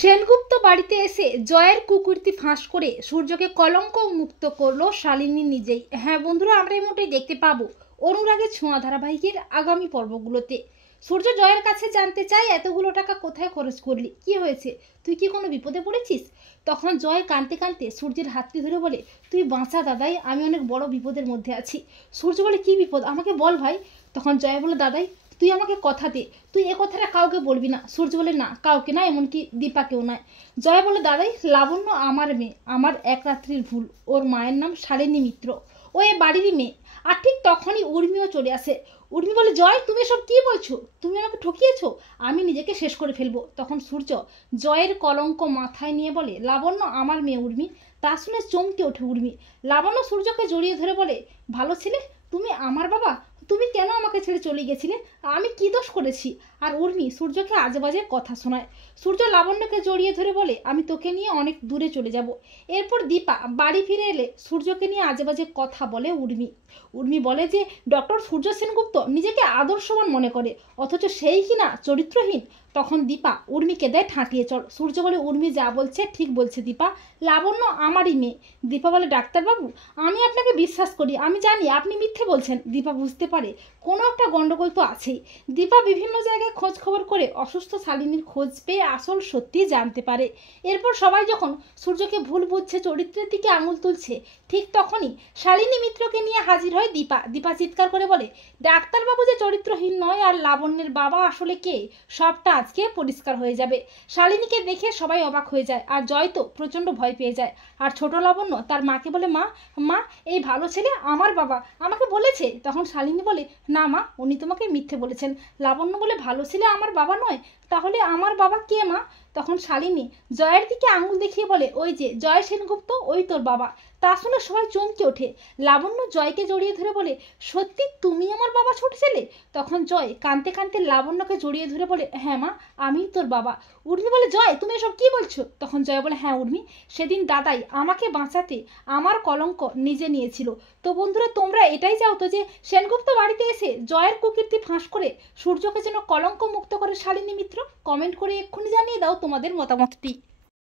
সেনগুপ্ত বাড়িতে এসে জয়ের কুকীর্তি ফাঁস করে সূর্যকে কলঙ্ক মুক্ত করলো শালিনী নিজেই। হ্যাঁ বন্ধুরা, আমরা এই মুহূর্তে দেখতে পাবো অনুরাগের ছোঁয়া ধারাবাহিকের আগামী পর্বগুলোতে। সূর্য জয়ের কাছে জানতে চায়, এতগুলো টাকা কোথায় খরচ করলি, কি হয়েছে, তুই কি কোনো বিপদে পড়েছিস? তখন জয় কাঁদতে কাঁদতে সূর্যের হাতটি ধরে বলে, তুই বাঁচা দাদাই, আমি অনেক বড় বিপদের মধ্যে আছি। সূর্য বলে, কি বিপদ, আমাকে বল ভাই। তখন জয় বলে, দাদাই তুই আমাকে কথা দে, তুই এ কথাটা কাউকে বলবি না। সূর্য বলে, না কাউকে না, এমনকি দীপাকেও নয়। জয়া বলে, দাদাই লাবণ্য আমার মেয়ে, আমার এক রাত্রির ভুল। ওর মায়ের নাম শালিনী মিত্র, ও এ বাড়িরই মেয়ে। আর ঠিক তখনই উর্মিও চলে আসে। উর্মি বলে, জয় তুমি এসব কি বলছো, তুমি আমাকে ঠকিয়েছো, আমি নিজেকে শেষ করে ফেলবো। তখন সূর্য জয়ের কলঙ্ক মাথায় নিয়ে বলে, লাবণ্য আমার মেয়ে উর্মি। তা শুনে চমকে ওঠে উর্মি। লাবণ্য সূর্যকে জড়িয়ে ধরে বলে, ভালো ছেলে, তুমি আমার বাবা, তুমি কেন আমাকে ছেড়ে চলে গেছিলে, আমি কি দোষ করেছি? আর উর্মি সূর্যকে আজেবাজে কথা শোনায়। সূর্য লাবণ্যকে জড়িয়ে ধরে বলে, আমি তোকে নিয়ে অনেক দূরে চলে যাব। এরপর দীপা বাড়ি ফিরে এলে সূর্যকে নিয়ে আজেবাজে কথা বলে উর্মি। উর্মি বলে যে ডক্টর সূর্য সেনগুপ্ত নিজেকে আদর্শবান মনে করে, অথচ সেই কিনা চরিত্রহীন। তখন দীপা উর্মিকে দেয় ঠাঁটিয়ে চল। সূর্য বলে, উর্মি যা বলছে ঠিক বলছে দীপা, লাবণ্য আমারই মেয়ে। দীপা বলে, ডাক্তারবাবু আমি আপনাকে বিশ্বাস করি, আমি জানি আপনি মিথ্যে বলছেন। দীপা বুঝতে পারে কোনো একটা গন্ডগোল তো আছেই। দীপা বিভিন্ন জায়গায় খোঁজ খবর করে অসুস্থ শালিনীর খোঁজ পেয়ে আসল সত্যি জানতে পারে। এরপর সবাই যখন সূর্যকে ভুল বুঝছে, চরিত্রের দিকে আঙুল তুলছে, ঠিক তখনই শালিনী মিত্রকে নিয়ে হাজির হয় দীপা। দীপা চিৎকার করে বলে, ডাক্তারবাবু যে চরিত্রহীন নয় আর লাবণ্যের বাবা আসলে কে, সবটা আজকে পরিষ্কার হয়ে যাবে। শালিনীকে দেখে সবাই অবাক হয়ে যায়, আর জয় তো প্রচণ্ড ভয় পেয়ে যায়। আর ছোট লাবণ্য তার মাকে বলে, মা মা এই ভালো ছেলে আমার বাবা, আমাকে বলেছে। তখন শালিনী বলে, না মা, উনি তোমাকে মিথ্যে বলেছেন। লাবণ্য বলে, ভালো ছেলে আমার বাবা নয়, তাহলে আমার বাবা কে মা? তখন শালিনী জয়ের দিকে আঙুল দেখিয়ে বলে, ওই যে জয় সেনগুপ্ত, ওই তোর বাবা। তা শুনে সবাই চমকে ওঠে। লাবণ্য জয়কে জড়িয়ে ধরে বলে, সত্যি তুমি আমার বাবা ছোট ছেলে? তখন জয় কাঁদতে কাঁদতে লাবণ্যকে জড়িয়ে ধরে বলে, হ্যাঁ মা, আমিই তোর বাবা। উর্মি বলে, জয় তুমি এসব কি বলছো? তখন জয় বলে, হ্যাঁ উর্মি, সেদিন দাদাই আমাকে বাঁচাতে আমার কলঙ্ক নিজে নিয়েছিল। তো বন্ধুরা, তোমরা এটাই চাও তো যে সেনগুপ্ত বাড়িতে এসে জয়ের কুকীর্তি ফাঁস করে সূর্যকে যেন কলঙ্ক মুক্ত করে শালিনী মিত্র? কমেন্ট করে এক্ষুনি জানিয়ে দাও তোমাদের মতামতটি।